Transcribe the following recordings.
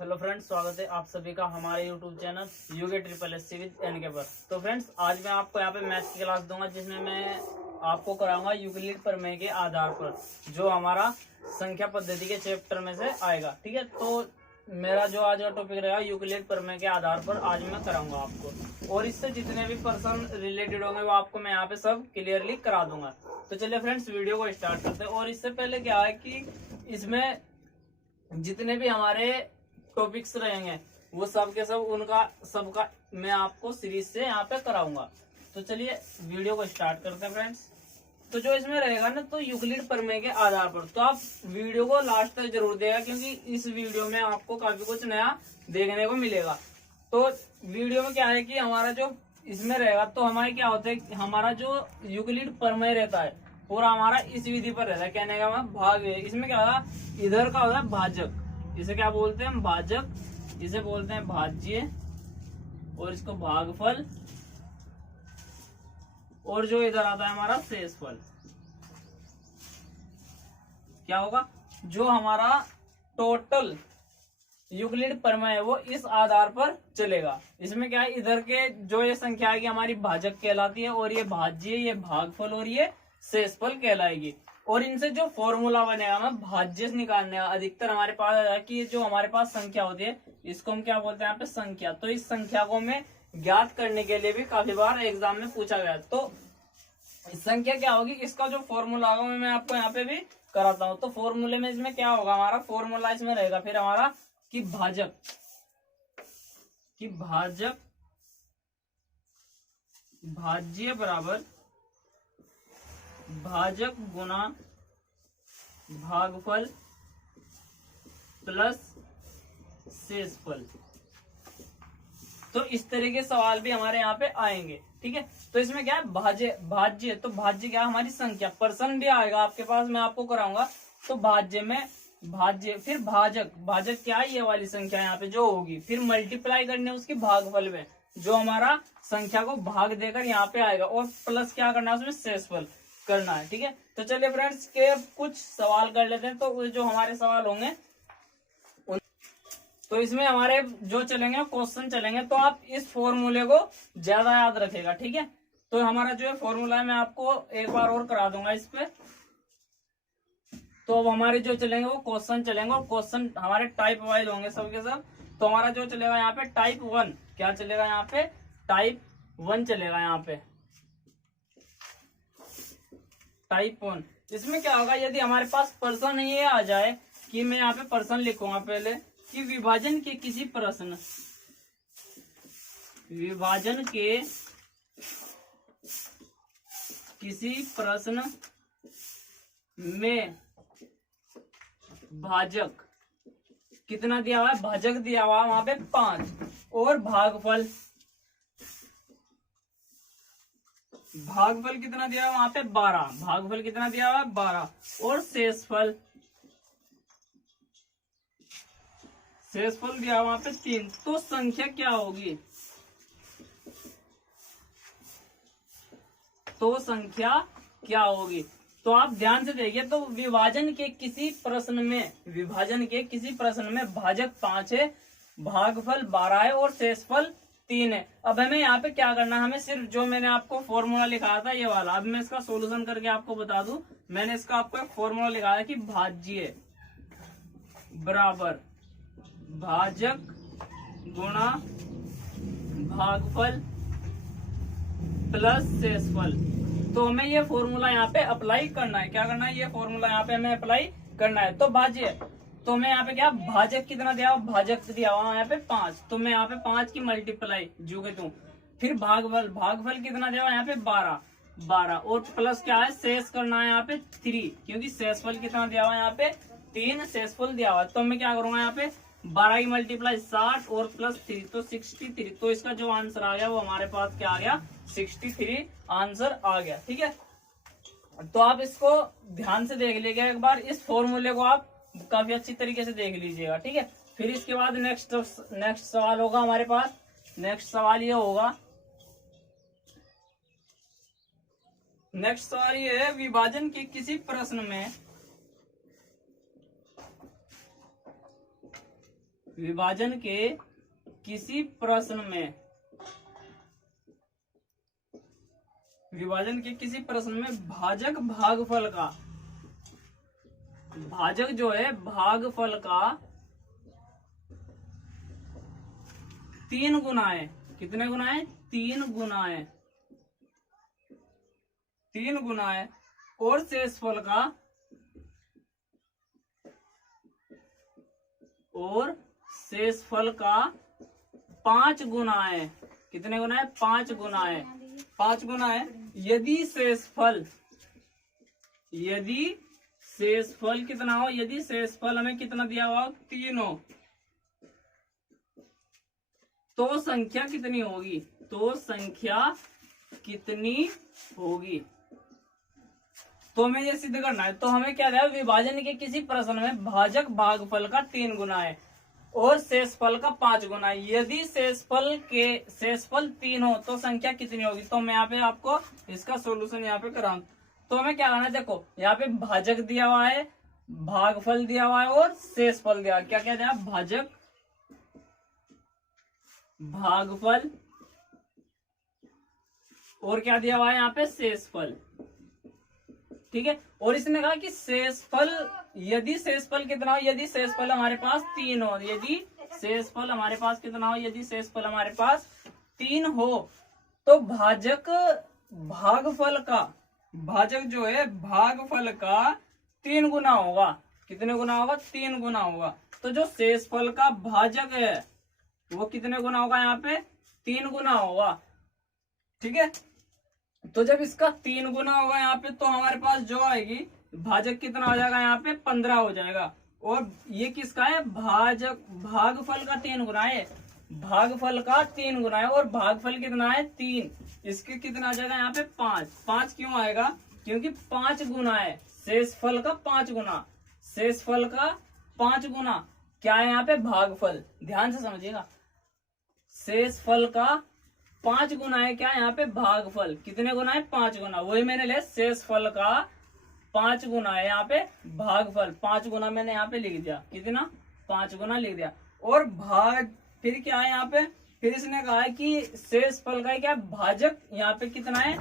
Hello friends, स्वागत है आप सभी का हमारे YouTube channel UK triple S C with N K पर। तो फ्रेंड्स, आज मैं आपको यहाँ पे मैथ्स की क्लास दूंगा, जिसमें मैं आपको कराऊंगा यूक्लिड प्रमेय के आधार पर, जो हमारा संख्या पद्धति के चैप्टर में से आएगा। ठीक है, तो मेरा जो आज का टॉपिक रहेगा यूक्लिड प्रमेय के आधार पर आज मैं कराऊंगा आपको, और इससे जितने भी पर्सन रिलेटेड होंगे वो आपको मैं यहाँ पे सब क्लियरली करा दूंगा। तो चलिए फ्रेंड्स, वीडियो को स्टार्ट करते हैं। और इससे पहले क्या है कि इसमें जितने भी हमारे टॉपिक्स रहेंगे वो सब के सब उनका सबका मैं आपको सीरीज से यहाँ पे कराऊंगा। तो चलिए वीडियो को स्टार्ट करते हैं फ्रेंड्स। तो जो इसमें रहेगा ना, तो यूक्लिड प्रमेय के आधार पर, तो आप वीडियो को लास्ट तक जरूर देगा, क्योंकि इस वीडियो में आपको काफी कुछ नया देखने को मिलेगा। तो वीडियो में क्या है कि हमारा जो इसमें रहेगा, तो हमारे क्या होता है, हमारा जो यूक्लिड प्रमेय रहता है पूरा हमारा इस विधि पर रहता है। कहने का मतलब भाग है। इसमें क्या होगा, इधर का होता है भाजक, इसे क्या बोलते हैं, भाजक, इसे बोलते हैं भाज्य, और इसको भागफल, और जो इधर आता है हमारा शेषफल। क्या होगा, जो हमारा टोटल यूक्लिड प्रमेय है वो इस आधार पर चलेगा। इसमें क्या है, इधर के जो ये संख्या आएगी हमारी भाजक कहलाती है, और ये भाज्य, ये भागफल, और ये शेषफल कहलाएगी। और इनसे जो फॉर्मूला बनेगा ना भाज्य निकालने का, अधिकतर हमारे पास आ जाए कि जो हमारे पास संख्या होती है इसको हम क्या बोलते हैं यहाँ पे, संख्या। तो इस संख्या को मैं ज्ञात करने के लिए भी काफी बार एग्जाम में पूछा गया। तो इस संख्या क्या होगी, इसका जो फॉर्मूला होगा मैं आपको यहाँ पे भी कराता हूँ। तो फॉर्मूले में इसमें क्या होगा, हमारा फॉर्मूला इसमें रहेगा फिर हमारा कि भाजक भाज्य बराबर भाजक गुना भागफल प्लस शेषफल। तो इस तरह के सवाल भी हमारे यहाँ पे आएंगे। ठीक है, तो इसमें क्या है, भाज्य, तो भाज्य क्या है, हमारी संख्या। पर्सन भी आएगा आपके पास, मैं आपको कराऊंगा। तो भाज्य में भाज्य, फिर भाजक क्या है, ये वाली संख्या यहाँ पे जो होगी, फिर मल्टीप्लाई करने उसकी भागफल में, जो हमारा संख्या को भाग देकर यहाँ पे आएगा, और प्लस क्या करना है उसमें, शेषफल करना है। ठीक है, तो चलिए फ्रेंड्स के कुछ सवाल कर लेते हैं। तो जो हमारे सवाल होंगे तो इसमें हमारे जो चलेंगे क्वेश्चन चलेंगे, तो आप इस फॉर्मूले को ज्यादा याद रखेगा। ठीक है, तो हमारा जो है फॉर्मूला है मैं आपको एक बार और करा दूंगा इस पे। तो अब हमारे जो चलेंगे वो क्वेश्चन चलेंगे, और क्वेश्चन हमारे टाइप वाइज होंगे सबके सब। तो हमारा जो चलेगा यहाँ पे टाइप 1, क्या चलेगा यहाँ पे, टाइप 1 चलेगा यहाँ पे, टाइप 1। इसमें क्या होगा, यदि हमारे पास प्रश्न ये आ जाए कि मैं यहाँ पे प्रश्न लिखूंगा पहले कि विभाजन के किसी प्रश्न में भाजक कितना दिया हुआ है, भाजक दिया हुआ है वहां पे 5, और भागफल कितना दिया हुआ है वहां पे 12, भागफल कितना दिया हुआ है 12, और शेषफल दिया हुआ वहां पे 3। तो संख्या क्या होगी, तो आप ध्यान से देखिए। तो विभाजन के किसी प्रश्न में भाजक 5 है, भागफल 12 है, और शेषफल 3 है। अब हमें यहाँ पे क्या करना है, हमें सिर्फ जो मैंने आपको फॉर्मूला लिखाया था ये वाला, अब मैं इसका सॉल्यूशन करके आपको बता दूं। मैंने इसका आपको एक फॉर्मूला लिखाया है कि भाज्य बराबर भाजक गुणा भागफल प्लस शेषफल। तो हमें ये फॉर्मूला यहाँ पे अप्लाई करना है। क्या करना है, ये फॉर्मूला यहाँ पे हमें अप्लाई करना है। तो भाज्य, तो मैं यहाँ पे क्या, भाजक कितना दिया हुआ, भाजक दिया हुआ यहाँ पे 5, तो मैं यहाँ पे 5 की मल्टीप्लाई जो के तू, फिर भागफल कितना दिया हुआ यहाँ पे 12, और प्लस क्या है, शेष करना है यहाँ पे 3, क्योंकि शेषफल कितना दिया हुआ यहाँ पे 3 शेषफल दिया हुआ। तो मैं क्या करूंगा, यहाँ पे 12 की मल्टीप्लाई 60 और प्लस 3, तो 63। तो इसका जो आंसर आ गया वो हमारे पास क्या आ गया, 63 आंसर आ गया। ठीक है, तो आप इसको ध्यान से देख लीजिएगा एक बार, इस फॉर्मूले को आप काफी अच्छी तरीके से देख लीजिएगा। ठीक है, फिर इसके बाद नेक्स्ट सवाल होगा हमारे पास। नेक्स्ट सवाल ये होगा, है विभाजन के किसी प्रश्न में विभाजन के किसी प्रश्न में, विभाजन के किसी प्रश्न में भाजक भागफल का, भाजक जो है भागफल का 3 गुना है। कितने गुना है? 3 गुना है, 3 गुना है। और शेषफल का, और शेषफल का 5 गुना है। कितने गुना है? 5 गुना है, 5 गुना है। यदि शेषफल, यदि शेषफल कितना हो, यदि शेषफल हमें कितना दिया हुआ हो? 3 हो, तो संख्या कितनी होगी? तो संख्या कितनी होगी? तो हमें ये सिद्ध करना है। तो हमें क्या दिया? विभाजन के किसी प्रश्न में भाजक भागफल का 3 गुना है और शेषफल का 5 गुना है। यदि शेषफल 3 हो तो संख्या कितनी होगी? तो मैं यहाँ पे आपको इसका सोल्यूशन यहाँ पे कराऊं। तो हमें क्या करना है? देखो यहाँ पे भाजक दिया हुआ है, भागफल दिया हुआ है और शेषफल दिया हुआ है। क्या क्या दिया? भाजक, भागफल और क्या दिया हुआ है यहाँ पे? शेषफल। ठीक है। और इसने कहा कि शेषफल, यदि शेषफल कितना हो? यदि शेषफल हमारे पास 3 हो, यदि शेषफल हमारे पास कितना हो? यदि शेषफल हमारे पास 3 हो तो भाजक भागफल का, भाजक जो है भागफल का 3 गुना होगा। कितने गुना होगा? 3 गुना होगा। तो जो शेषफल का भाजक है वो कितने गुना होगा? यहाँ पे 3 गुना होगा। ठीक है। तो जब इसका 3 गुना होगा यहाँ पे, तो हमारे पास जो आएगी भाजक कितना हो जाएगा? यहाँ पे 15 हो जाएगा। और ये किसका है? भाजक, भागफल का 3 गुना है, भागफल का 3 गुना है। और भागफल कितना है? 3। इसके कितना आ जाएगा यहाँ पे? 5। 5 क्यों आएगा? क्योंकि 5 गुना है शेषफल का, 5 गुना, शेषफल का 5 गुना क्या है यहाँ पे? भागफल। ध्यान से समझिएगा, शेषफल का 5 गुना है क्या यहाँ पे? भागफल। कितने गुना है? 5 गुना। वही मैंने लिया, शेषफल का 5 गुना है यहाँ पे भागफल। 5 गुना मैंने यहाँ पे लिख दिया। कितना? 5 गुना लिख दिया। और भाग, फिर क्या है यहाँ पे? फिर इसने कहा है कि शेषफल का क्या? भाजक यहाँ पे कितना है?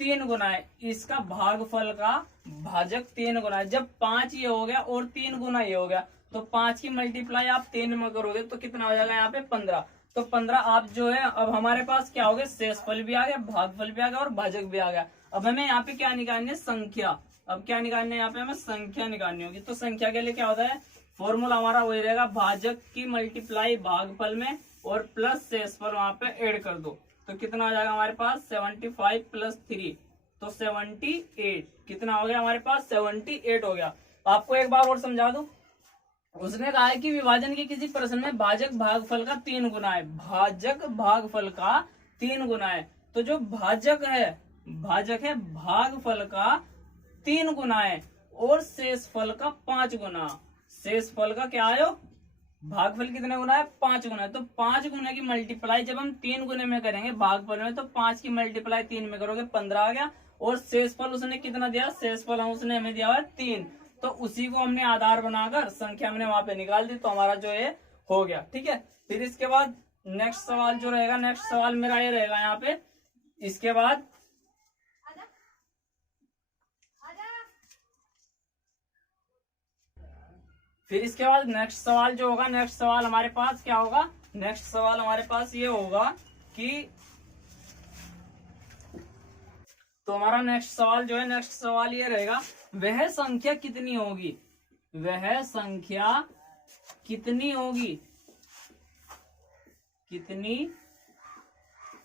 3 गुना है। इसका भागफल का भाजक 3 गुना है। जब 5 ये हो गया और 3 गुना ये हो गया, तो 5 की मल्टीप्लाई आप 3 में करोगे तो कितना हो जाएगा यहाँ पे? 15। तो 15 आप जो है, अब हमारे पास क्या हो गया? शेषफल भी आ गया, भागफल भी आ गया और भाजक भी आ गया। अब हमें यहाँ पे क्या निकालनी है? संख्या। अब क्या निकालनी है? यहाँ पे हमें संख्या निकालनी होगी। तो संख्या के लिए क्या होता है? फॉर्मूला हमारा वही रहेगा, भाजक की मल्टीप्लाई भागफल में और प्लस शेषफल वहां पे ऐड कर दो। तो कितना आ जाएगा हमारे पास? 75 प्लस 3, तो 78। कितना हो गया हमारे पास? 78 हो गया। आपको एक बार और समझा दूं, उसने कहा है कि विभाजन के किसी प्रश्न में भाजक भागफल का 3 गुना है, भाजक भागफल का 3 गुना है। तो जो भाजक है भागफल का 3 गुना है और शेषफल का 5 गुना। शेषफल का क्या आयो? भागफल कितने गुना है? 5 गुना है। तो 5 गुना की मल्टीप्लाई जब हम 3 गुने में करेंगे भागफल में, तो 5 की मल्टीप्लाई 3 में करोगे 15 आ गया। और शेषफल उसने कितना दिया? शेषफल उसने हमें दिया हुआ 3। तो उसी को हमने आधार बनाकर संख्या हमने वहां पे निकाल दी, तो हमारा जो है हो गया। ठीक है। फिर इसके बाद नेक्स्ट सवाल जो रहेगा, नेक्स्ट सवाल मेरा ये रहेगा यहाँ पे। इसके बाद नेक्स्ट सवाल जो होगा, नेक्स्ट सवाल हमारे पास क्या होगा? नेक्स्ट सवाल हमारे पास ये होगा कि, तो हमारा नेक्स्ट सवाल जो है, नेक्स्ट सवाल ये रहेगा, वह संख्या कितनी होगी? वह संख्या कितनी होगी? कितनी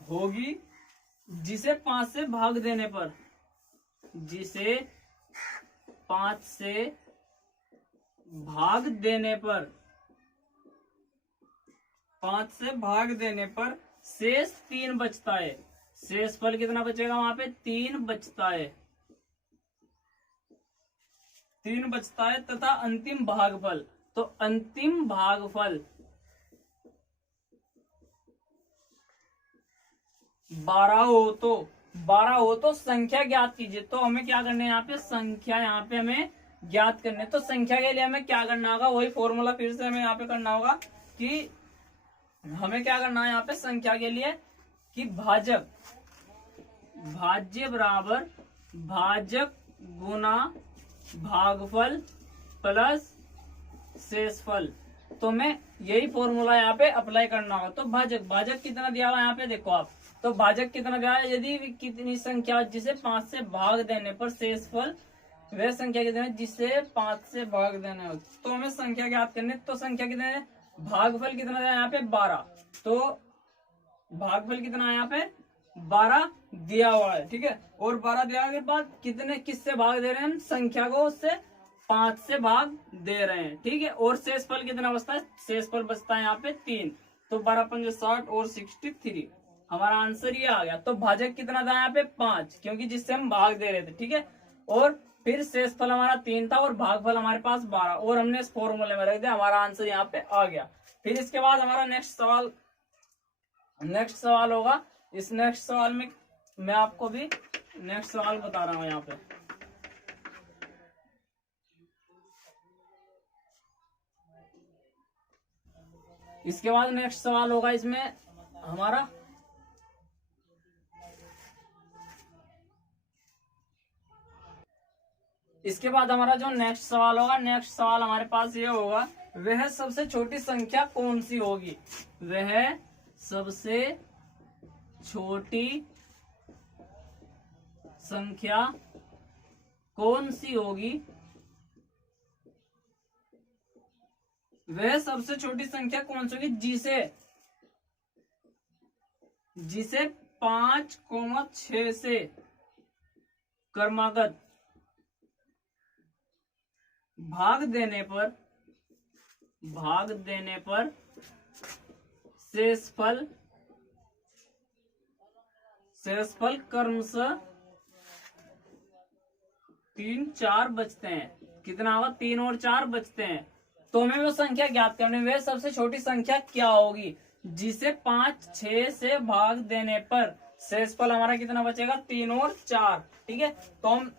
होगी जिसे 5 से भाग देने पर, जिसे 5 से भाग देने पर, 5 से भाग देने पर शेष 3 बचता है। शेषफल कितना बचेगा वहां पे? 3 बचता है, 3 बचता है तथा अंतिम भागफल। तो अंतिम भागफल 12 हो तो संख्या ज्ञात कीजिए। तो हमें क्या करना है यहाँ पे? संख्या यहाँ पे हमें ज्ञात करने। तो संख्या के लिए हमें क्या करना होगा? वही फॉर्मूला फिर से हमें यहाँ पे करना होगा। कि हमें क्या करना है यहाँ पे संख्या के लिए कि भाजक, भाज्य बराबर भाजक गुना भागफल प्लस शेषफल। तो मैं यही फॉर्मूला यहाँ पे अप्लाई करना होगा। तो भाजक, भाजक कितना दिया हुआ यहाँ पे देखो आप, तो भाजक कितना दिया है, यदि कितनी संख्या जिसे 5 से भाग देने पर शेषफल वह संख्या कितनी है जिसे 5 से भाग देने हो। तो हमें संख्या ज्ञात करनी, तो संख्या कितने है, भागफल कितना है यहाँ पे 12, तो भागफल कितना है यहाँ पे 12 दिया हुआ है, ठीक है। और 12 दिया के बाद कितने किससे भाग दे रहे हैं हम, संख्या को उससे 5 से भाग दे रहे हैं, ठीक है। और शेषफल कितना बचता है, शेषफल बचता है यहाँ पे 3, तो 12 पंजे 60 और 63, हमारा आंसर ये आ गया। तो भाजक कितना था यहाँ पे 5, क्योंकि जिससे हम भाग दे रहे थे, ठीक है। और फिर शेषफल हमारा 3 था और भागफल हमारे पास 12, और हमने इस फॉर्मूले में रख दिया, हमारा आंसर यहाँ पे आ गया। फिर इसके बाद हमारा नेक्स्ट सवाल होगा। इस नेक्स्ट सवाल में मैं आपको भी नेक्स्ट सवाल बता रहा हूँ यहाँ पे। इसके बाद नेक्स्ट सवाल होगा इसमें हमारा, इसके बाद हमारा जो नेक्स्ट सवाल होगा, नेक्स्ट सवाल हमारे पास ये होगा, वह सबसे छोटी संख्या कौन सी होगी, वह सबसे छोटी संख्या कौन सी होगी, वह सबसे छोटी संख्या कौन सी होगी जिसे 5,6 से क्रमागत भाग देने पर शेषफल क्रमशः 3, 4 बचते हैं। कितना होगा, 3 और 4 बचते हैं। तो हमें वो संख्या ज्ञात करनी, वह सबसे छोटी संख्या क्या होगी जिसे 5, 6 से भाग देने पर शेषफल हमारा कितना बचेगा, 3 और 4, ठीक है। तो हम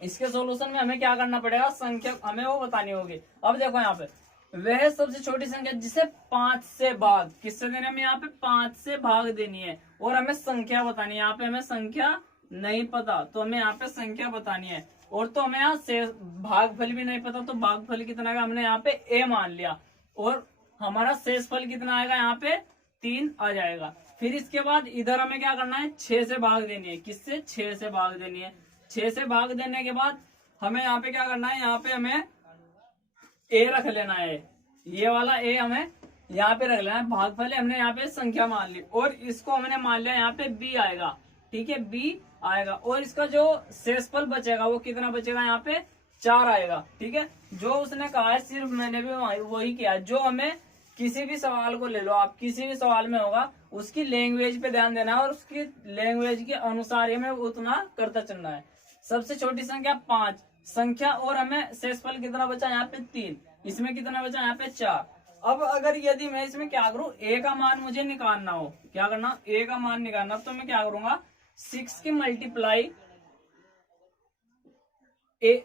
इसके सॉल्यूशन में हमें क्या करना पड़ेगा, संख्या हमें वो बतानी होगी। अब देखो यहाँ पे, वह सबसे छोटी संख्या जिसे 5 से भाग, किससे देने, हमें यहाँ पे 5 से भाग देनी है, और हमें संख्या बतानी है। यहाँ पे हमें संख्या नहीं पता, तो हमें यहाँ पे संख्या बतानी है। और तो हमें यहाँ से भागफल भी नहीं पता, तो भागफल कितना आएगा, हमने यहाँ पे a मान लिया, और हमारा शेषफल कितना आएगा, यहाँ पे 3 आ जाएगा। फिर इसके बाद इधर हमें क्या करना है, 6 से भाग देनी है, किससे, 6 से भाग देनी है। 6 से भाग देने के बाद हमें यहाँ पे क्या करना है, यहाँ पे हमें a रख लेना है, ये वाला a हमें यहाँ पे रख लेना है। भागफल हमने यहाँ पे संख्या मान ली, और इसको हमने मान लिया यहाँ पे b आएगा, ठीक है, b आएगा। और इसका जो शेषफल बचेगा वो कितना बचेगा, यहाँ पे 4 आएगा, ठीक है। जो उसने कहा है सिर्फ मैंने भी वही किया। जो हमें किसी भी सवाल को ले लो आप, किसी भी सवाल में होगा, उसकी लैंग्वेज पे ध्यान देना है, और उसकी लैंग्वेज के अनुसार हमें उतना करता चलना है। सबसे छोटी संख्या 5 संख्या, और हमें शेषफल कितना बचा, यहाँ पे 3, इसमें कितना बचा, यहाँ पे 4। अब अगर यदि मैं इसमें क्या करूं, a का मान मुझे निकालना हो, क्या करना, a का मान निकालना, तो मैं क्या करूंगा, 6 की मल्टीप्लाई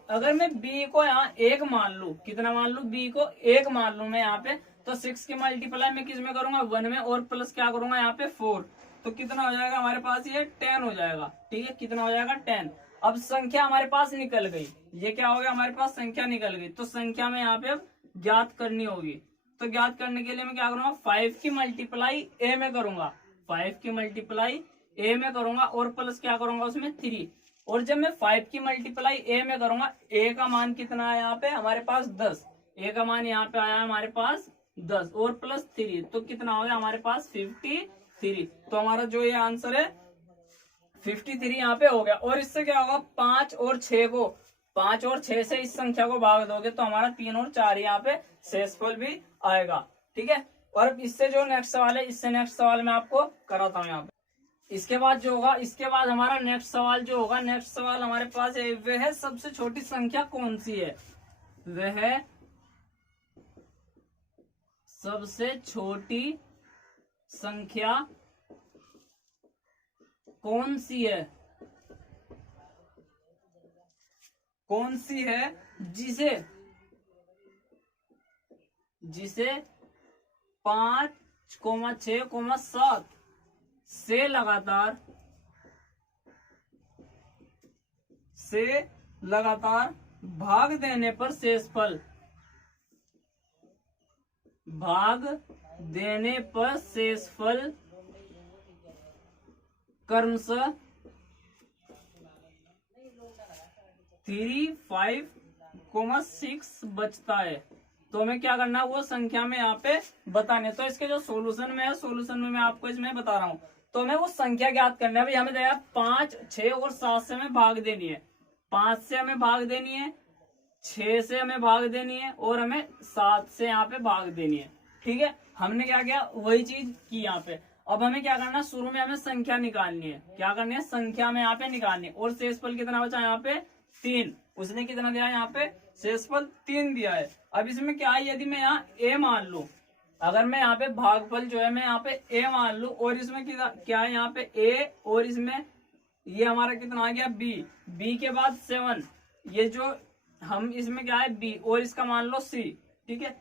अगर मैं b को यहाँ 1 मान लू, कितना मान लू, b को 1 मान लू मैं यहाँ पे, तो 6 की मल्टीप्लाई मैं किस में करूंगा, 1 में, और प्लस क्या करूंगा यहाँ पे 4, तो कितना हो जाएगा हमारे पास, ये 10 हो जाएगा, ठीक है। कितना हो जाएगा, 10। अब संख्या हमारे पास निकल गई, ये क्या हो गया, हमारे पास संख्या निकल गई। तो संख्या में यहाँ पे अब ज्ञात करनी होगी, तो ज्ञात करने के लिए मैं क्या करूंगा, 5 की मल्टीप्लाई a में करूंगा, 5 की मल्टीप्लाई a में करूंगा, और प्लस क्या करूंगा उसमें 3। और जब मैं 5 की मल्टीप्लाई a में करूंगा, a का मान कितना है यहाँ पे हमारे पास 10, a का मान यहाँ पे आया हमारे पास 10, और प्लस 3, तो कितना हो गया हमारे पास 53। तो हमारा जो ये आंसर है 53 यहाँ पे हो गया। और इससे क्या होगा, 5 और 6 से इस संख्या को भाग दोगे तो हमारा 3 और 4 यहाँ पे शेषफल भी आएगा, ठीक है। और अब इससे जो नेक्स्ट सवाल है, इससे नेक्स्ट सवाल मैं आपको कराता हूँ यहाँ पे। इसके बाद जो होगा, इसके बाद हमारा नेक्स्ट सवाल जो होगा, नेक्स्ट सवाल हमारे पास है, वह सबसे छोटी संख्या कौन सी है, वह सबसे छोटी संख्या कौन सी है, कौन सी है जिसे 5,6,7 से लगातार भाग देने पर शेषफल क्रमशः 3, 5,6 बचता है। तो हमें क्या करना है, वो संख्या में यहाँ पे बताने। तो इसके जो सॉल्यूशन में है, सॉल्यूशन में मैं आपको इसमें बता रहा हूँ। तो हमें वो संख्या ज्ञात करना है। भाई हमें दिया 5, 6 और 7 से हमें भाग देनी है। 5 से हमें भाग देनी है, 6 से हमें भाग देनी है और हमें 7 से यहाँ पे भाग देनी है। ठीक है, हमने क्या किया, वही चीज की यहाँ पे। अब हमें क्या करना है, शुरू में हमें संख्या निकालनी है। क्या करनी है, संख्या में यहाँ पे निकालनी है। और शेषफल कितना बचा यहाँ पे, 3। उसने कितना दिया यहाँ पे, शेषफल 3 दिया है। अब इसमें क्या है, यदि मैं यहाँ a मान लूं, अगर मैं यहाँ पे भागफल जो है मैं यहाँ पे a मान लूं, और इसमें क्या है यहाँ पे a, और इसमें ये हमारा कितना आ गया b के बाद 7, ये जो हम इसमें क्या है b, और इसका मान लो c। ठीक है,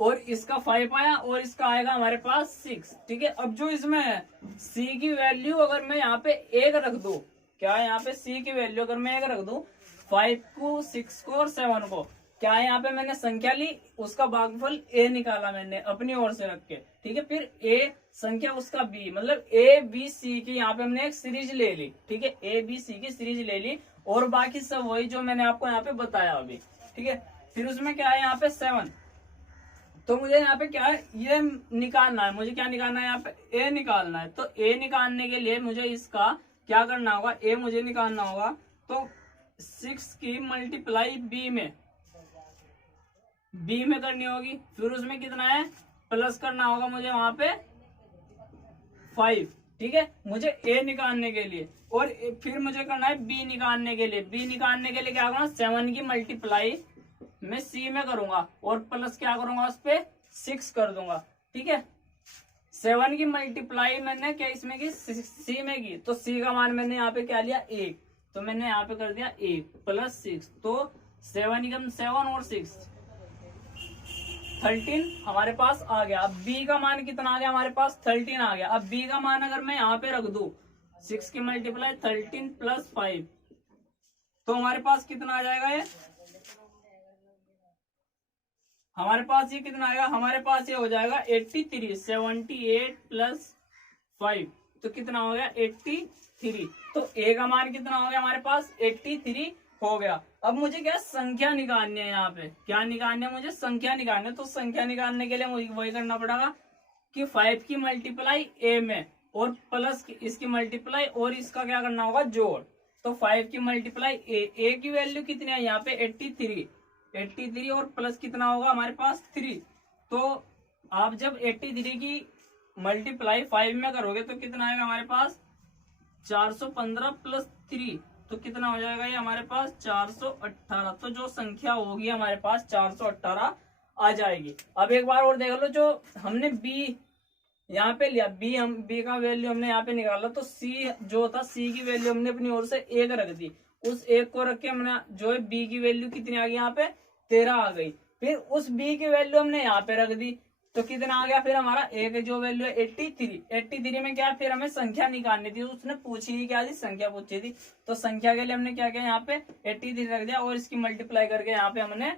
और इसका 5 आया, और इसका आएगा हमारे पास 6। ठीक है, अब जो इसमें है c की वैल्यू अगर मैं यहाँ पे 1 रख दूं, क्या है यहाँ पे c की वैल्यू अगर मैं 1 रख दूं, 5 को, 6 को और 7 को, क्या है यहाँ पे मैंने संख्या ली, उसका भागफल a निकाला मैंने अपनी ओर से रख के। ठीक है, फिर a संख्या उसका b, मतलब a b c की यहाँ पे हमने एक सीरीज ले ली। ठीक है, a b c की सीरीज ले ली, और बाकी सब वही जो मैंने आपको यहाँ पे बताया अभी। ठीक है, फिर उसमें क्या है यहाँ पे 7। तो मुझे यहाँ पे क्या है, ये निकालना है। मुझे क्या निकालना है, यहाँ पे a निकालना है। तो a निकालने के लिए मुझे इसका क्या करना होगा, a मुझे निकालना होगा। तो 6 की मल्टीप्लाई b में करनी होगी। फिर उसमें कितना है, प्लस करना होगा मुझे वहां पे 5। ठीक है, मुझे a निकालने के लिए, और फिर मुझे करना है b निकालने के लिए। b निकालने के लिए क्या करूंगा, 7 की मल्टीप्लाई मैं c में करूंगा, और प्लस क्या करूंगा, उस पे 6 कर दूंगा। ठीक है, 7 की मल्टीप्लाई मैंने क्या इसमें की, c में की। तो c का मान मैंने यहाँ पे क्या लिया, 1। तो मैंने यहाँ पे कर दिया 1 प्लस 6। तो 7 और 6 13 हमारे पास आ गया। अब b का मान कितना आ गया हमारे पास, 13 आ गया। अब b का मान अगर मैं यहाँ पे रख दूं, 6 की मल्टीप्लाई 13 प्लस 5, तो हमारे पास कितना आ जाएगा, ये हमारे पास ये कितना आएगा, हमारे पास ये हो जाएगा 83। 78 प्लस 5 तो कितना हो गया, 83। तो a का मान कितना हो गया हमारे पास, 83 हो गया। अब मुझे क्या संख्या निकालनी है, यहाँ पे क्या निकालनी है, मुझे संख्या निकालनी है। तो संख्या निकालने के लिए मुझे वही करना पड़ेगा कि 5 की मल्टीप्लाई a में, और प्लस इसकी मल्टीप्लाई, और इसका क्या करना होगा, जोड़। तो 5 की मल्टीप्लाई a की वैल्यू कितनी है यहाँ पे, 83 और प्लस कितना होगा हमारे पास 3। तो आप जब 83 की मल्टीप्लाई 5 में करोगे तो कितना आएगा हमारे पास, 415 प्लस 3, तो कितना हो जाएगा ये हमारे पास 418। तो जो संख्या होगी हमारे पास 418 आ जाएगी। अब एक बार और देख लो, जो हमने b यहाँ पे लिया, b का वैल्यू हमने यहाँ पे निकाला। तो c जो था, c की वैल्यू हमने अपनी ओर से 1 रख दी। उस 1 को रख के हमने जो है b की वैल्यू कितनी आ गई यहाँ पे, 13 आ गई। फिर उस b की वैल्यू हमने यहाँ पे रख दी, तो कितना आ गया, फिर हमारा एक जो वैल्यू है 83 में क्या, फिर हमें संख्या निकालनी थी। उसने पूछी ही क्या थी, संख्या पूछी थी। तो संख्या के लिए हमने क्या किया, यहाँ पे 83 रख दिया, और इसकी मल्टीप्लाई करके यहाँ पे हमने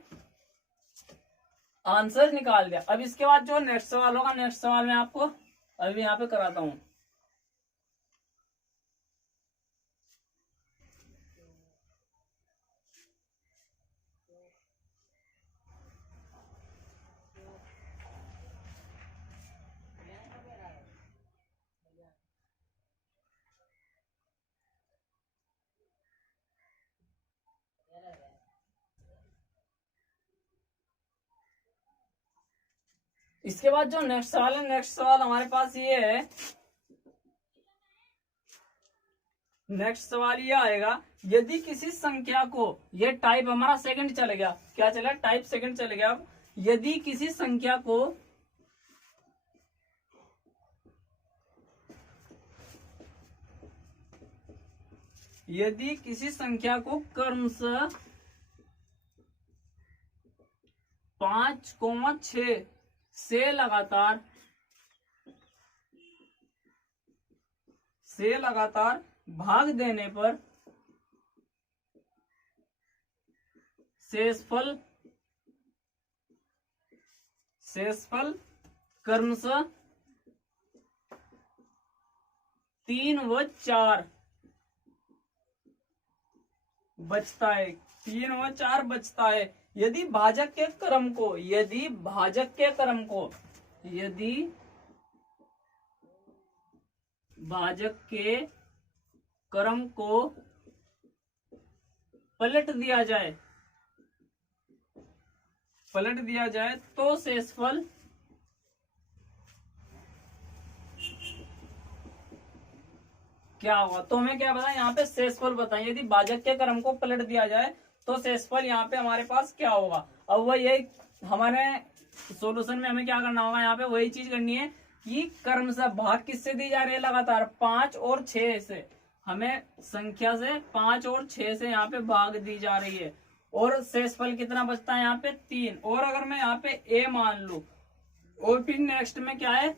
आंसर निकाल दिया। अब इसके बाद जो नेक्स्ट सवाल होगा, नेक्स्ट सवाल मैं आपको अभी यहाँ पे कराता हूँ। इसके बाद जो नेक्स्ट सवाल है, नेक्स्ट सवाल हमारे पास ये है, नेक्स्ट सवाल ये आएगा, यदि किसी संख्या को, ये टाइप हमारा सेकंड चले गया, क्या चला, टाइप सेकंड चले गया। अब यदि किसी संख्या को क्रमशः 5,6 से लगातार भाग देने पर शेषफल क्रमशः 3 व 4 बचता है। 3 व 4 बचता है यदि भाजक के क्रम को पलट दिया जाए तो शेषफल क्या होगा। तो हमें क्या बताएं, यहाँ पे शेषफल बताएं। यदि भाजक के क्रम को पलट दिया जाए तो शेषफल यहाँ पे हमारे पास क्या होगा। अब वही है, हमारे सॉल्यूशन में हमें क्या करना होगा, यहाँ पे वही चीज करनी है कि क्रम से भाग किससे दी जा रही है, लगातार 5 और 6 से। हमें संख्या से 5 और 6 से यहाँ पे भाग दी जा रही है और शेषफल कितना बचता है यहाँ पे 3। और अगर मैं यहाँ पे a मान लू और फिर नेक्स्ट में क्या है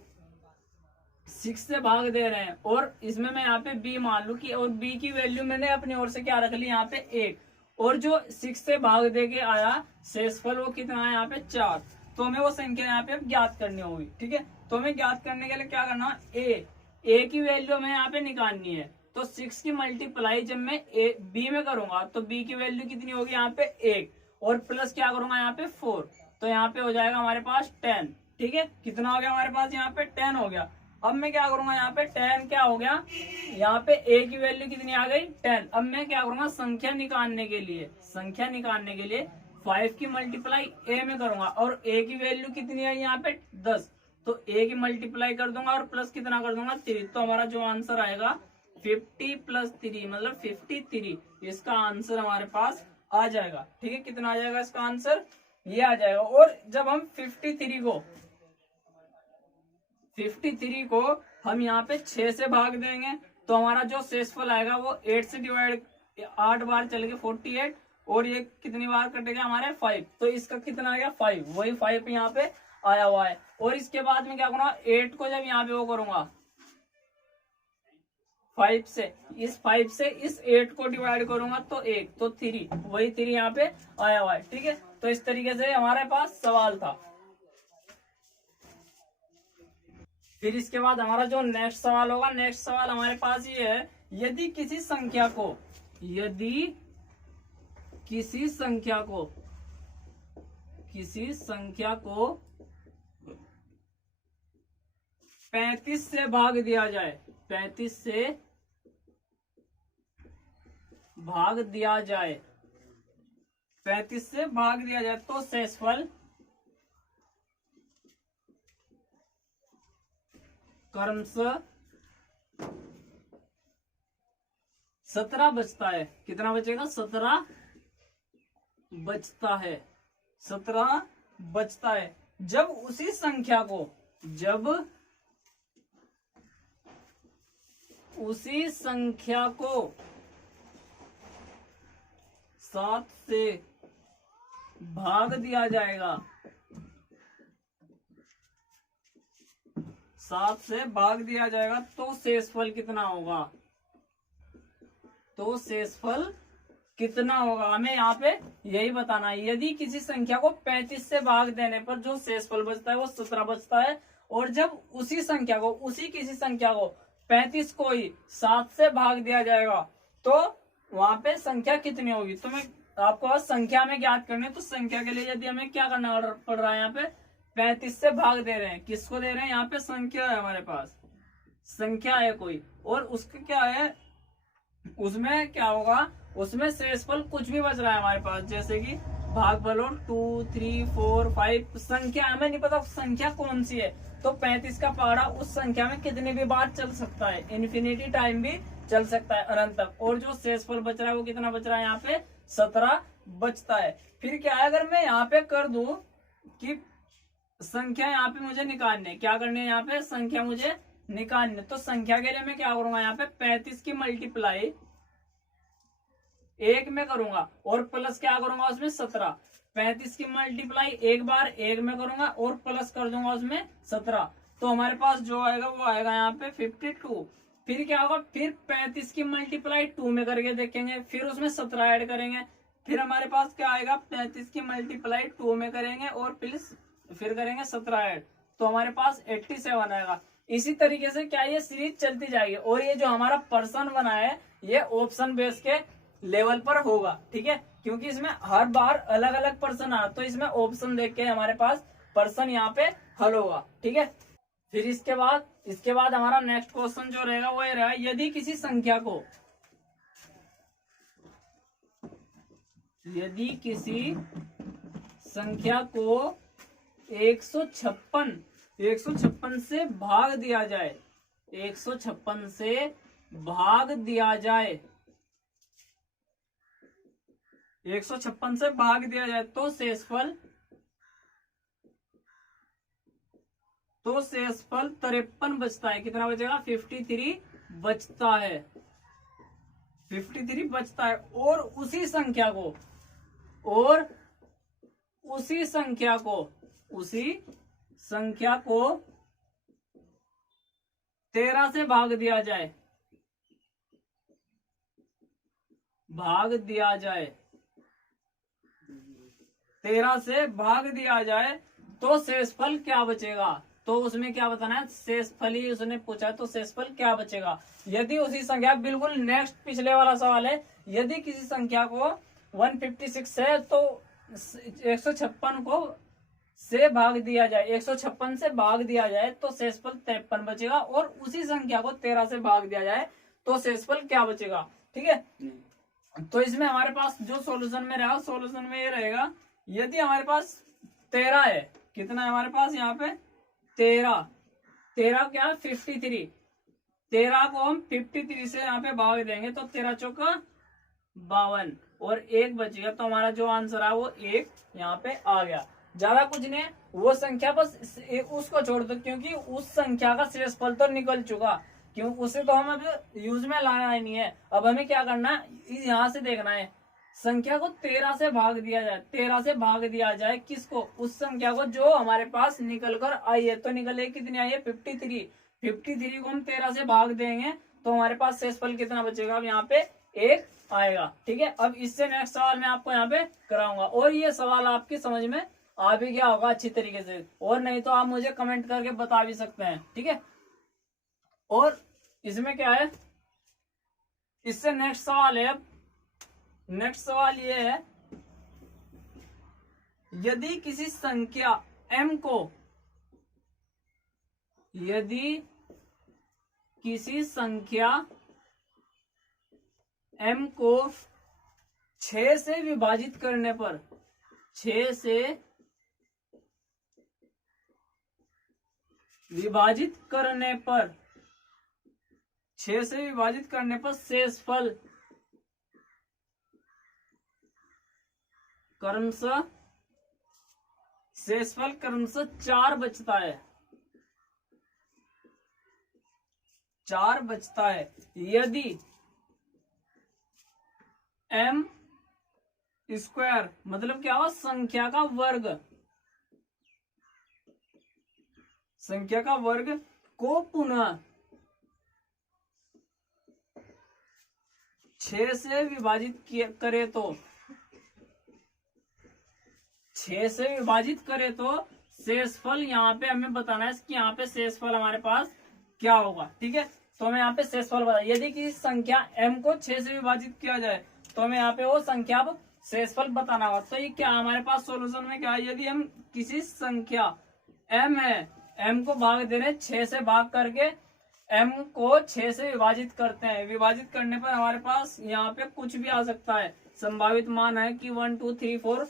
6 से भाग दे रहे हैं और इसमें मैं यहाँ पे b मान लू कि, और b की वैल्यू मैंने अपनी ओर से क्या रख ली यहाँ पे 1, और जो 6 से भाग दे के आया शेषफल वो कितना है यहाँ पे 4। तो हमें वो संख्या यहाँ पे ज्ञात करनी होगी। ठीक है, तो हमें ज्ञात करने के लिए क्या करना है, a की वैल्यू हमें यहाँ पे निकालनी है। तो 6 की मल्टीप्लाई जब मैं b में करूंगा तो b की वैल्यू कितनी होगी यहाँ पे 1, और प्लस क्या करूंगा यहाँ पे 4, तो यहाँ पे हो जाएगा हमारे पास 10। ठीक है, कितना हो गया हमारे पास यहाँ पे 10 हो गया। अब मैं क्या करूंगा यहाँ पे 10 क्या हो गया, यहाँ पे a की वैल्यू कितनी आ गई 10। अब मैं क्या करूंगा संख्या निकालने के लिए 5 की मल्टीप्लाई a में करूंगा और a की वैल्यू कितनी है यहाँ पे 10, तो a की मल्टीप्लाई कर दूंगा और प्लस कितना कर दूंगा 3। तो हमारा जो आंसर आएगा 50 प्लस 3 मतलब 53, इसका आंसर हमारे पास आ जाएगा। ठीक है, कितना आ जाएगा इसका आंसर, ये आ जाएगा। और जब हम 53 को हम यहाँ पे 6 से भाग देंगे तो हमारा जो शेषफल आएगा वो 8 से डिवाइड 8 बार चल के 48, और ये कितनी बार कटेगा हमारे 5, तो इसका कितना आ गया 5, वही 5 यहाँ पे आया हुआ है। और इसके बाद में क्या करूंगा 8 को जब यहाँ पे वो करूंगा 5 से इस 8 को डिवाइड करूंगा तो 1, तो 3, वही 3 यहाँ पे आया हुआ है। ठीक है, तो इस तरीके से हमारे पास सवाल था। फिर इसके बाद हमारा जो नेक्स्ट सवाल होगा, नेक्स्ट सवाल हमारे पास ये है, यदि किसी संख्या को 35 से भाग दिया जाए, 35 से भाग दिया जाए तो शेषफल क्रमशः 17 बचता है। कितना बचेगा 17 बचता है जब उसी संख्या को 7 से भाग दिया जाएगा, 7 से भाग दिया जाएगा तो शेषफल कितना होगा, हमें यहाँ पे यही बताना है। यदि किसी संख्या को 35 से भाग देने पर जो शेषफल बचता है वो 17 बचता है, और जब उसी किसी संख्या को 35 को ही 7 से भाग दिया जाएगा तो वहां पे संख्या कितनी होगी। तो मैं आपको संख्या में ज्ञात करनी है, तो संख्या के लिए यदि हमें क्या करना पड़ रहा है, यहाँ पे 35 से भाग दे रहे हैं, किसको दे रहे हैं, यहाँ पे संख्या है, हमारे पास संख्या है कोई, और उसका क्या है, उसमें क्या होगा, उसमें शेषफल कुछ भी बच रहा है हमारे पास, जैसे कि भागफल 2, 3, 4, 5, संख्या हमें नहीं पता संख्या कौन सी है, तो 35 का पहाड़ा उस संख्या में कितनी भी बार चल सकता है, इन्फिनिटी टाइम भी चल सकता है, अनंत तक। और जो शेषफल बच रहा है वो कितना बच रहा है, यहाँ पे 17 बचता है। फिर क्या है, अगर मैं यहाँ पे कर दूं कि संख्या यहाँ पे मुझे निकालनी है, क्या करनी है, यहाँ पे संख्या मुझे निकालनी है, तो संख्या के लिए मैं क्या करूंगा, यहाँ पे 35 की मल्टीप्लाई 1 में करूंगा और प्लस क्या करूंगा उसमें 17, 35 की मल्टीप्लाई एक बार एक में करूंगा और प्लस कर दूंगा उसमें 17, तो हमारे पास जो आएगा वो आएगा यहाँ पे 52। फिर क्या होगा, फिर 35 की मल्टीप्लाई 2 में करके देखेंगे, फिर उसमें 17 ऐड करेंगे, फिर हमारे पास क्या आएगा, 35 की मल्टीप्लाई 2 में करेंगे और फिर करेंगे 17 ऐड, तो हमारे पास 87 आएगा। इसी तरीके से क्या ये सीरीज चलती जाएगी। और ये जो हमारा पर्सन बना है ये ऑप्शन बेस के लेवल पर होगा, ठीक है, क्योंकि इसमें हर बार अलग अलग पर्सन आ, तो इसमें ऑप्शन देख के हमारे पास पर्सन यहाँ पे हल होगा, ठीक है। फिर इसके बाद हमारा नेक्स्ट क्वेश्चन जो रहेगा वो ये रहेगा, यदि किसी संख्या को 156 से भाग दिया जाए, 156 से भाग दिया जाए, 156 से भाग दिया जाए तो शेषफल 53 बचता है। कितना बचेगा, 53 बचता है, 53 बचता है। और उसी संख्या को 13 से भाग दिया जाए, 13 से भाग दिया जाए तो शेषफल क्या बचेगा। तो उसमें क्या बताना है, शेषफल ही उसने पूछा है, तो शेषफल क्या बचेगा। यदि उसी संख्या, बिल्कुल नेक्स्ट पिछले वाला सवाल है, यदि किसी संख्या को 156 है तो 156 को से भाग दिया जाए, 156 से भाग दिया जाए तो शेषफल 53 बचेगा। और उसी संख्या को 13 से भाग दिया जाए तो शेषफल क्या बचेगा, ठीक है। तो इसमें हमारे पास जो सॉल्यूशन में रहेगा, सॉल्यूशन में ये रहेगा, यदि हमारे पास 13 है, कितना है हमारे पास यहाँ पे 13 क्या है 53, 13 को हम 53 से यहाँ पे भाग देंगे तो 13 चौका 52 और 1 बचेगा, तो हमारा जो आंसर है वो 1 यहाँ पे आ गया। ज्यादा कुछ नहीं है, वो संख्या बस उसको छोड़ दो, क्योंकि उस संख्या का शेषफल तो निकल चुका, क्यों उसे तो हम अब यूज में लाना ही नहीं है। अब हमें क्या करना है, यहाँ से देखना है, संख्या को 13 से भाग दिया जाए, 13 से भाग दिया जाए किसको, उस संख्या को जो हमारे पास निकल कर आई है। तो निकले कितनी आई है 53, 53 को हम 13 से भाग देंगे तो हमारे पास शेषफल कितना बचेगा, अब यहाँ पे 1 आएगा, ठीक है। अब इससे नेक्स्ट सवाल मैं आपको यहाँ पे कराऊंगा, और ये सवाल आपकी समझ में आ भी गया होगा अच्छी तरीके से, और नहीं तो आप मुझे कमेंट करके बता भी सकते हैं, ठीक है। और इसमें क्या है, इससे नेक्स्ट सवाल है, अब नेक्स्ट सवाल ये है, यदि किसी संख्या m को, यदि किसी संख्या m को 6 से विभाजित करने पर, 6 से विभाजित करने पर, 6 से विभाजित करने पर शेषफल क्रमशः 4 बचता है, 4 बचता है। यदि m स्क्वायर मतलब क्या हुआ, संख्या का वर्ग, संख्या का वर्ग को पुनः 6 से विभाजित करे तो, 6 से विभाजित करे तो शेषफल यहाँ पे हमें बताना है कि यहाँ पे शेषफल हमारे पास क्या होगा, ठीक है। तो हमें यहाँ पे शेषफल बता, यदि किसी संख्या m को 6 से विभाजित किया जाए तो हमें यहाँ पे वो संख्या शेषफल बताना होगा। तो ये क्या हमारे पास सॉल्यूशन में क्या है, यदि हम किसी संख्या m है, m को भाग दे रहे 6 से भाग करके m को 6 से विभाजित करते हैं, विभाजित करने पर हमारे पास यहाँ पे कुछ भी आ सकता है, संभावित मान है कि 1 2 3 4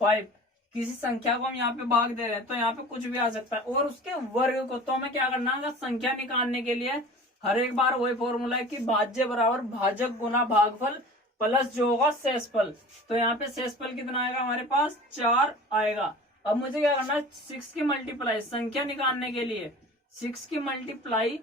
5, किसी संख्या को हम यहाँ पे भाग दे रहे हैं तो यहाँ पे कुछ भी आ सकता है। और उसके वर्ग को, तो हमें क्या करना है, संख्या निकालने के लिए हर एक बार वही फॉर्मूला है कि भाज्य बराबर भाजक गुना भागफल प्लस जो होगा शेषफल। तो यहाँ पे शेषफल कितना आएगा हमारे पास 4 आएगा। अब मुझे क्या करना है, 6 की मल्टीप्लाई, संख्या निकालने के लिए 6 की मल्टीप्लाई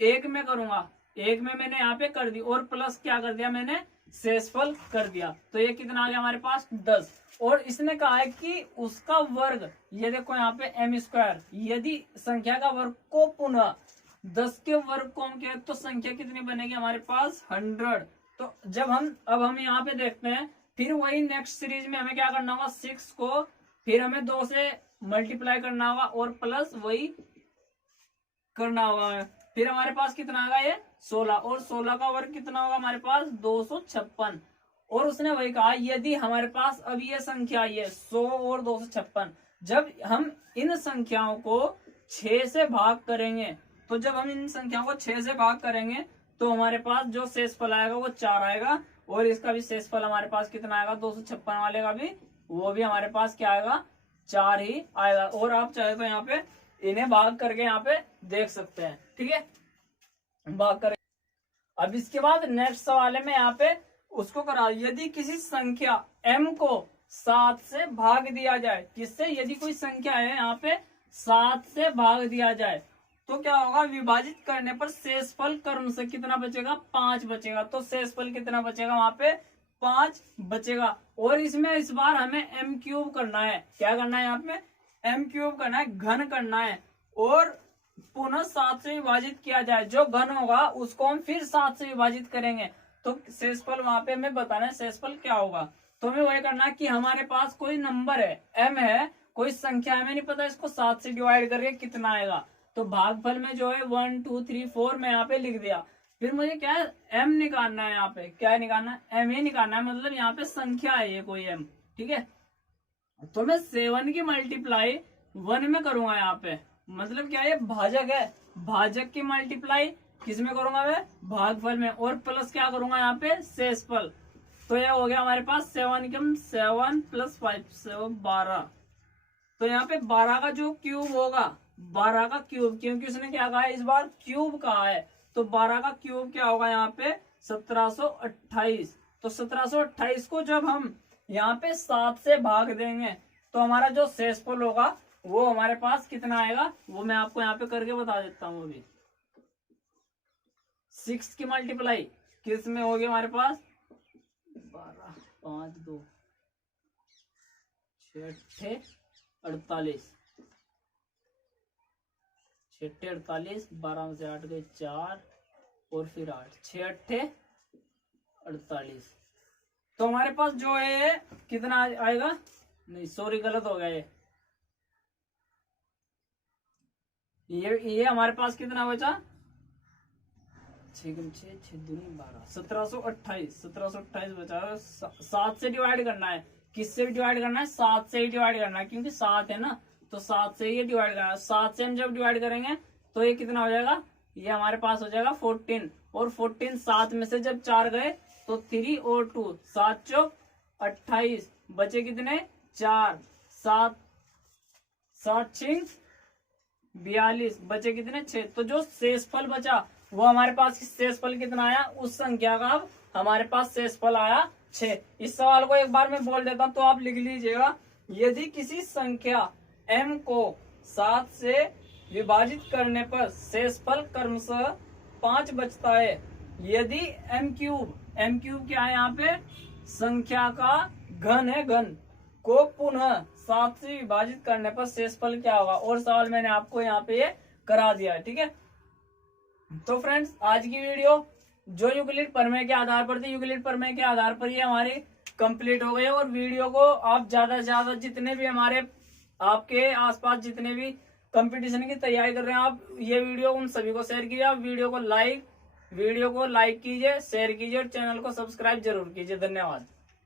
1 में करूंगा, 1 में मैंने यहाँ पे कर दी और प्लस क्या कर दिया मैंने शेषफल कर दिया। तो ये कितना आ गया हमारे पास 10। और इसने कहा है कि उसका वर्ग, ये देखो यहाँ पे m स्क्वायर, यदि संख्या का वर्ग को पुनः 10 के वर्ग को हम कहें तो संख्या कितनी बनेगी हमारे पास 100। तो जब हम यहाँ पे देखते हैं, फिर वही नेक्स्ट सीरीज में हमें क्या करना होगा, 6 को फिर हमें 2 से मल्टीप्लाई करना होगा और प्लस वही करना होगा। फिर हमारे पास कितना आएगा ये 16, और 16 का वर्ग कितना होगा हमारे पास 256। और उसने वही कहा यदि हमारे पास अब ये संख्या आई है 100 और 256, जब हम इन संख्याओं को 6 से भाग करेंगे, तो जब हम इन संख्याओं को 6 से भाग करेंगे तो हमारे पास जो शेषफल आएगा वो 4 आएगा, और इसका भी शेषफल हमारे पास कितना आएगा 256 वाले का भी, वो भी हमारे पास क्या आएगा 4 ही आएगा। और आप चाहे तो यहाँ पे इन्हें भाग करके यहाँ पे देख सकते हैं, ठीक है, भाग कर। अब इसके बाद नेक्स्ट सवाल है, मैं यहाँ पे उसको करा, यदि किसी संख्या m को 7 से भाग दिया जाए, किससे, यदि कोई संख्या है यहाँ पे 7 से भाग दिया जाए तो क्या होगा, विभाजित करने पर शेषफल क्रम से कितना बचेगा 5 बचेगा। तो शेषफल कितना बचेगा वहां पे 5 बचेगा। और इसमें इस बार हमें m क्यूब करना है, क्या करना है यहाँ पे m क्यूब करना है, घन करना है, और पुनः 7 से विभाजित किया जाए, जो घन होगा उसको हम फिर 7 से विभाजित करेंगे, तो शेषफल वहां पे हमें बताना है शेषफल क्या होगा। तो हमें वही करना है कि हमारे पास कोई नंबर है m है, कोई संख्या हमें नहीं पता, इसको 7 से डिवाइड करके कितना आएगा, तो भागफल में जो है 1 2 3 4 मैं यहाँ पे लिख दिया। फिर मुझे क्या है m निकालना है, यहाँ पे क्या निकालना है, m ही निकालना है, मतलब यहाँ पे संख्या है ये कोई m, ठीक है। तो मैं 7 की मल्टीप्लाई 1 में करूंगा यहाँ पे, मतलब क्या है भाजक है, भाजक की मल्टीप्लाई किस में करूंगा मैं, भागफल में, और प्लस क्या करूंगा यहाँ पे शेषफल। तो यह हो गया हमारे पास 7 प्लस 5 7 12। तो यहाँ पे 12 का जो क्यूब होगा, 12 का क्यूब, क्योंकि उसने क्या कहा है इस बार क्यूब कहा है, तो 12 का क्यूब क्या होगा यहाँ पे 1728। तो 1728 को जब हम यहाँ पे 7 से भाग देंगे तो हमारा जो शेषफल होगा वो हमारे पास कितना आएगा, वो मैं आपको यहाँ पे करके बता देता हूँ। अभी 6 की मल्टीप्लाई किस में होगी हमारे पास 12 5 2 6 48 6 48, 12 में से 8 गए 4 और फिर 8 6 8 48। तो हमारे पास जो है कितना आएगा, नहीं सॉरी गलत हो गया, ये हमारे पास कितना बचा 6 2 12 1728 बचा। 7 से डिवाइड करना है, किससे डिवाइड करना है 7 से ही डिवाइड करना है, क्योंकि 7 है ना, तो 7 से ही डिवाइड करना है। 7 से हम जब डिवाइड करेंगे तो ये कितना हो जाएगा, ये हमारे पास हो जाएगा 14, और 14 7 में से जब 4 गए तो 3 और 2 7 चौक 28, बचे कितने 4 7 7 6 42, बचे कितने 6। तो जो शेषफल बचा वो हमारे पास शेषफल कितना आया, उस संख्या का अब हमारे पास शेषफल आया 6। इस सवाल को एक बार मैं बोल देता हूं तो आप लिख लीजिएगा, यदि किसी संख्या m को 7 से विभाजित करने पर शेषफल क्रमशः 5 बचता है, यदि m क्यूब क्या है यहाँ पे संख्या का घन है, घन को पुनः 7 से विभाजित करने पर शेषफल क्या होगा। और सवाल मैंने आपको यहाँ पे ये करा दिया है, ठीक है। तो फ्रेंड्स आज की वीडियो जो यूक्लिड प्रमेय के आधार पर थी, यूक्लिड प्रमेय के आधार पर ये हमारी कंप्लीट हो गई है। और वीडियो को आप ज्यादा से ज्यादा जितने भी हमारे आपके आसपास जितने भी कंपटीशन की तैयारी कर रहे हैं, आप ये वीडियो उन सभी को शेयर कीजिए। आप वीडियो को लाइक कीजिए, शेयर कीजिए और चैनल को सब्सक्राइब जरूर कीजिए। धन्यवाद।